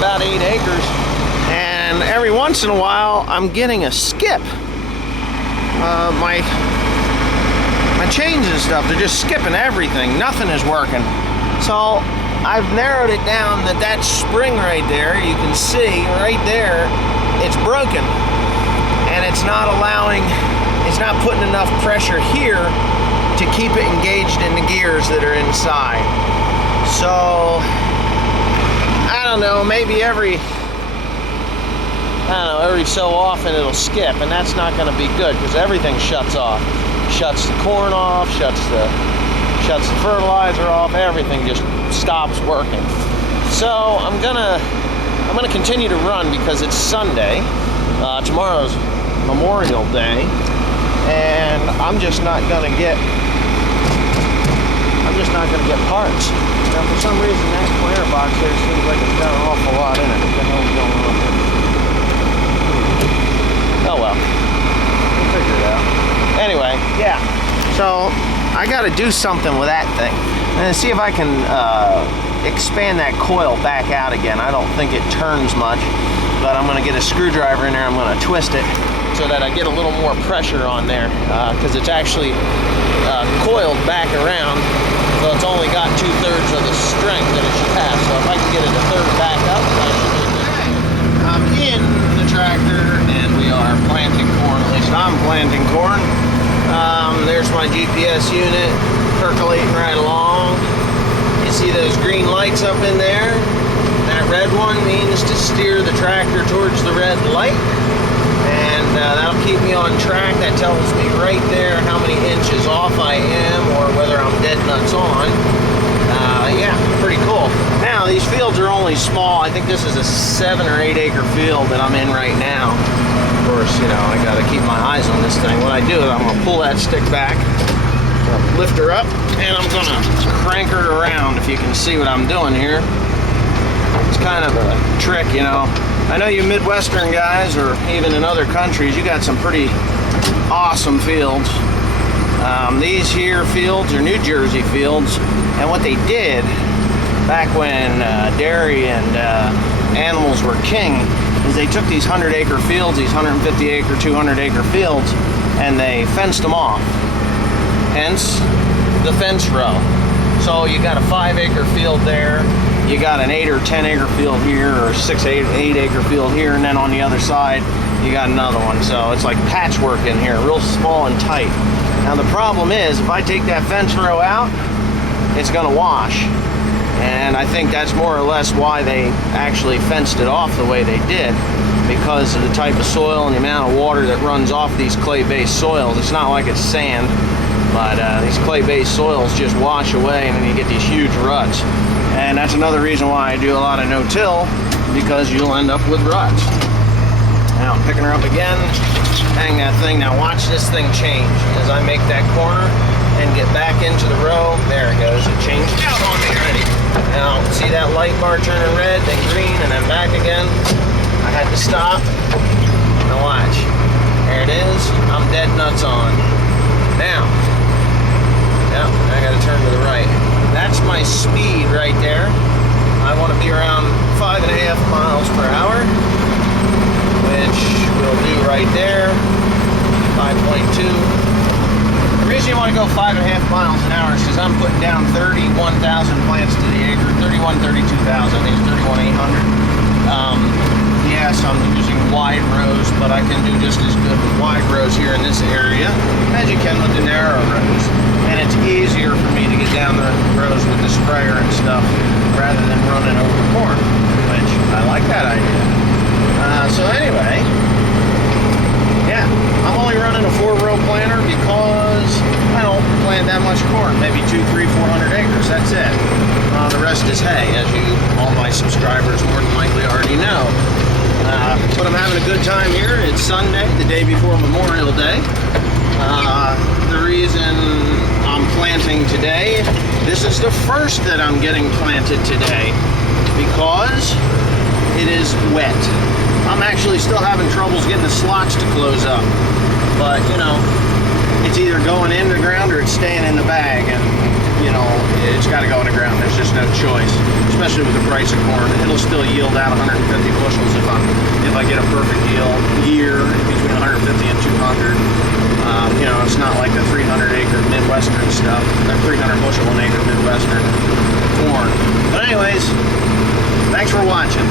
about 8 acres. And every once in a while, I'm getting a skip. My chains and stuff, they're just skipping everything. Nothing is working. So I've narrowed it down that spring right there, you can see right there, it's broken. And it's not putting enough pressure here to keep it engaged in the gears that are inside. So, I don't know, maybe every so often it'll skip, and that's not going to be good because everything shuts off. Shuts the corn off, shuts the fertilizer off, everything just stops working. So I'm gonna continue to run because it's Sunday. Tomorrow's Memorial Day, and I'm just not gonna get parts. Now for some reason that clear box here seems like it's got an awful lot in it. What the hell's going on here? Oh well, we'll figure it out. Anyway, yeah, so I got to do something with that thing and see if I can expand that coil back out again. I don't think it turns much, but I'm going to get a screwdriver in there. I'm going to twist it so that I get a little more pressure on there because it's actually coiled back around, so it's only got 2/3 of the strength that it should have. So if I can get it a third back up, I should be good. I'm in the tractor and we are planting corn. At least I'm planting corn. There's my GPS unit percolating right along. You see those green lights up in there? That red one means to steer the tractor towards the red light. And that'll keep me on track. That tells me right there how many inches off I am or whether I'm dead nuts on. Yeah, pretty cool. Now, these fields are only small. I think this is a 7 or 8 acre field that I'm in right now. Of course, you know, I gotta keep my eyes on this thing. What I do is I'm gonna pull that stick back, lift her up, and I'm gonna crank her around, if you can see what I'm doing here. It's kind of a trick, you know. I know you Midwestern guys, or even in other countries, you got some pretty awesome fields. These here fields are New Jersey fields, and what they did back when dairy and animals were king is they took these 100 acre fields, these 150 acre, 200 acre fields, and they fenced them off. Hence the fence row. So you got a 5 acre field there, you got an 8 or 10 acre field here, or 6, 8 acre field here, and then on the other side you got another one. So it's like patchwork in here, real small and tight. Now the problem is, if I take that fence row out, it's gonna wash. And I think that's more or less why they actually fenced it off the way they did, because of the type of soil and the amount of water that runs off these clay-based soils. It's not like it's sand, but these clay-based soils just wash away, and then you get these huge ruts. And that's another reason why I do a lot of no-till, because you'll end up with ruts. Now I'm picking her up again, hang that thing. Now watch this thing change as I make that corner and get back into the row. There it goes, it changed out on me already. Now see that light bar turning red, then green, and then back again. I had to stop. Now watch, there it is, I'm dead nuts on. Now, yeah, I gotta turn to the right. That's my speed right there. I want to be around 5.5 miles per hour, which we'll do right there, 5.2. The reason you want to go 5.5 miles an hour is because I'm putting down 31,000 plants to the acre, 32,000, I think it's 31,800. Yes, I'm using wide rows, but I can do just as good with wide rows here in this area as you can with the narrow rows. And it's easier for me to get down the rows with the sprayer and stuff rather than running over corn, which I like that idea. So anyway, yeah, I'm only running a 4-row planter because I don't plant that much corn, maybe 200, 300, 400 acres, that's it. The rest is hay, as you, all my subscribers more than likely already know. But I'm having a good time here. It's Sunday, the day before Memorial Day. The reason I'm planting today, this is the first that I'm getting planted today because it is wet. I'm actually still having troubles getting the slots to close up, but you know, it's either going in the ground or it's staying in the bag, and you know, it's got to go in the ground. There's just no choice, especially with the price of corn. It'll still yield out 150 bushels if I get a perfect year between 150 and 200. You know, it's not like the 300 acre Midwestern stuff, or 300 bushel an acre Midwestern corn. But anyways, thanks for watching.